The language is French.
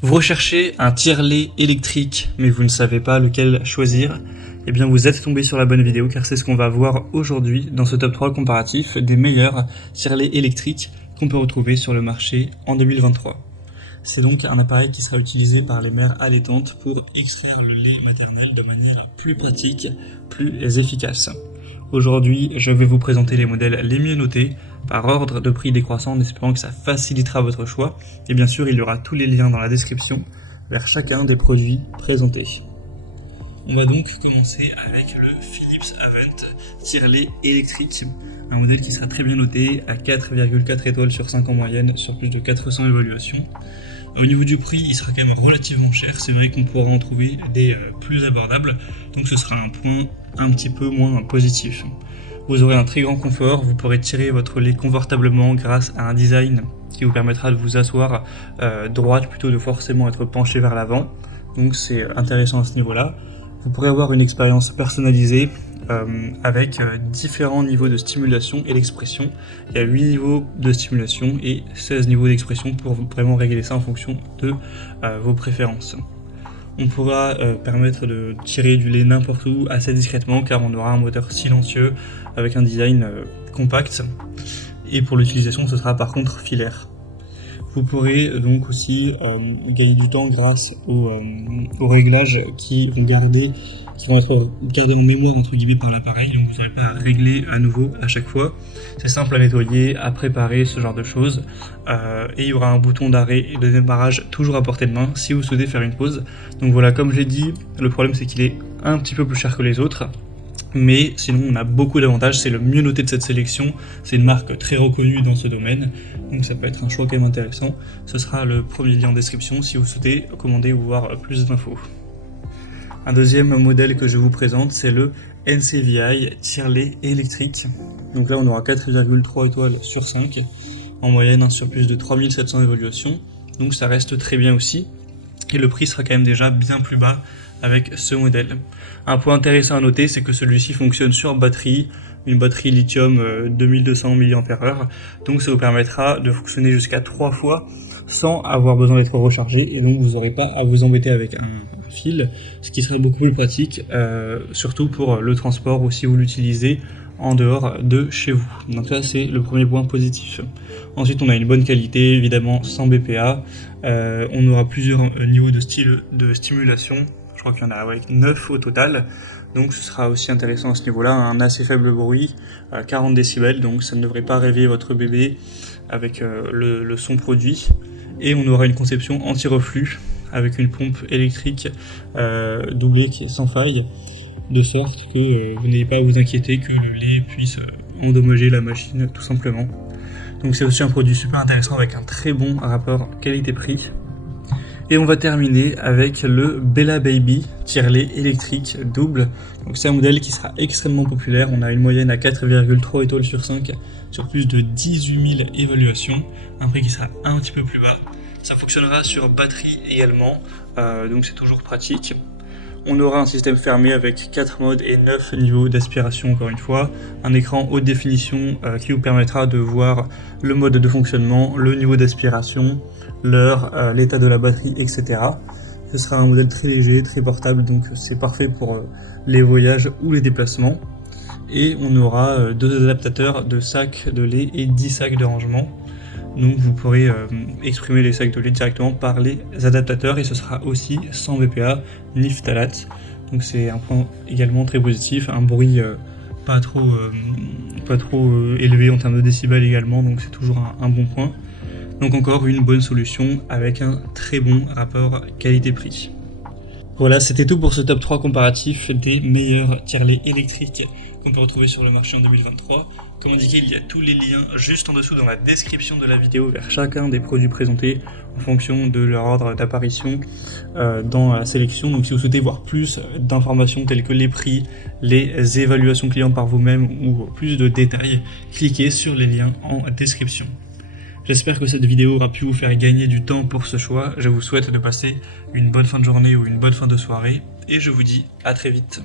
Vous recherchez un tire-lait électrique, mais vous ne savez pas lequel choisir? Eh bien, vous êtes tombé sur la bonne vidéo, car c'est ce qu'on va voir aujourd'hui dans ce top 3 comparatif des meilleurs tire-lait électriques qu'on peut retrouver sur le marché en 2023. C'est donc un appareil qui sera utilisé par les mères allaitantes pour extraire le lait maternel de manière plus pratique, plus efficace. Aujourd'hui, je vais vous présenter les modèles les mieux notés par ordre de prix décroissant en espérant que ça facilitera votre choix. Et bien sûr, il y aura tous les liens dans la description vers chacun des produits présentés. On va donc commencer avec le Philips Avent tire-lait électrique, un modèle qui sera très bien noté à 4,4 étoiles sur 5 en moyenne sur plus de 400 évaluations. Au niveau du prix, il sera quand même relativement cher, c'est vrai qu'on pourra en trouver des plus abordables, donc ce sera un point un petit peu moins positif. Vous aurez un très grand confort, vous pourrez tirer votre lait confortablement grâce à un design qui vous permettra de vous asseoir droite plutôt de forcément être penché vers l'avant, donc c'est intéressant à ce niveau-là. Vous pourrez avoir une expérience personnalisée avec différents niveaux de stimulation et d'expression. Il y a 8 niveaux de stimulation et 16 niveaux d'expression pour vraiment régler ça en fonction de vos préférences. On pourra permettre de tirer du lait n'importe où assez discrètement car on aura un moteur silencieux avec un design compact. Et pour l'utilisation, ce sera par contre filaire. Vous pourrez donc aussi gagner du temps grâce aux réglages qui vont être gardés en mémoire entre guillemets par l'appareil, donc vous n'aurez pas à régler à nouveau à chaque fois. C'est simple à nettoyer, à préparer, ce genre de choses. Et il y aura un bouton d'arrêt et de démarrage toujours à portée de main si vous souhaitez faire une pause. Donc voilà, comme je l'ai dit, le problème c'est qu'il est un petit peu plus cher que les autres. Mais sinon on a beaucoup d'avantages, c'est le mieux noté de cette sélection, c'est une marque très reconnue dans ce domaine, donc ça peut être un choix quand même intéressant. Ce sera le premier lien en description si vous souhaitez commander ou voir plus d'infos. Un deuxième modèle que je vous présente, c'est le NCVI tire-lait électrique. Donc là on aura 4,3 étoiles sur 5, en moyenne sur plus de 3700 évaluations, donc ça reste très bien aussi. Et le prix sera quand même déjà bien plus bas avec ce modèle. Un point intéressant à noter, c'est que celui-ci fonctionne sur batterie, une batterie lithium 2200 mAh, donc ça vous permettra de fonctionner jusqu'à 3 fois sans avoir besoin d'être rechargé, et donc vous n'aurez pas à vous embêter avec un fil, ce qui serait beaucoup plus pratique, surtout pour le transport ou si vous l'utilisez en dehors de chez vous. Donc ça c'est le premier point positif. Ensuite on a une bonne qualité, évidemment sans BPA, on aura plusieurs niveaux de stimulation, je crois qu'il y en a 9 au total, donc ce sera aussi intéressant à ce niveau-là, un assez faible bruit, 40 décibels, donc ça ne devrait pas réveiller votre bébé avec le son produit. Et on aura une conception anti-reflux avec une pompe électrique doublée qui est sans faille, de sorte que vous n'ayez pas à vous inquiéter que le lait puisse endommager la machine tout simplement. Donc c'est aussi un produit super intéressant avec un très bon rapport qualité-prix. Et on va terminer avec le Bella Baby tire-lait électrique double. Donc c'est un modèle qui sera extrêmement populaire, on a une moyenne à 4,3 étoiles sur 5 sur plus de 18 000 évaluations, un prix qui sera un petit peu plus bas. Ça fonctionnera sur batterie également, donc c'est toujours pratique. On aura un système fermé avec 4 modes et 9 niveaux d'aspiration encore une fois, un écran haute définition qui vous permettra de voir le mode de fonctionnement, le niveau d'aspiration, l'heure, l'état de la batterie, etc. Ce sera un modèle très léger, très portable, donc c'est parfait pour les voyages ou les déplacements. Et on aura 2 adaptateurs de sacs de lait et 10 sacs de rangement. Donc vous pourrez exprimer les sacs de lait directement par les adaptateurs et ce sera aussi sans BPA ni phtalate. Donc c'est un point également très positif, un bruit pas trop élevé en termes de décibels également, donc c'est toujours un bon point. Donc encore une bonne solution avec un très bon rapport qualité-prix. Voilà, c'était tout pour ce top 3 comparatif des meilleurs tire-lait électriques qu'on peut retrouver sur le marché en 2023. Comme indiqué, il y a tous les liens juste en dessous dans la description de la vidéo vers chacun des produits présentés en fonction de leur ordre d'apparition dans la sélection. Donc si vous souhaitez voir plus d'informations telles que les prix, les évaluations clients par vous-même ou plus de détails, cliquez sur les liens en description. J'espère que cette vidéo aura pu vous faire gagner du temps pour ce choix. Je vous souhaite de passer une bonne fin de journée ou une bonne fin de soirée et je vous dis à très vite.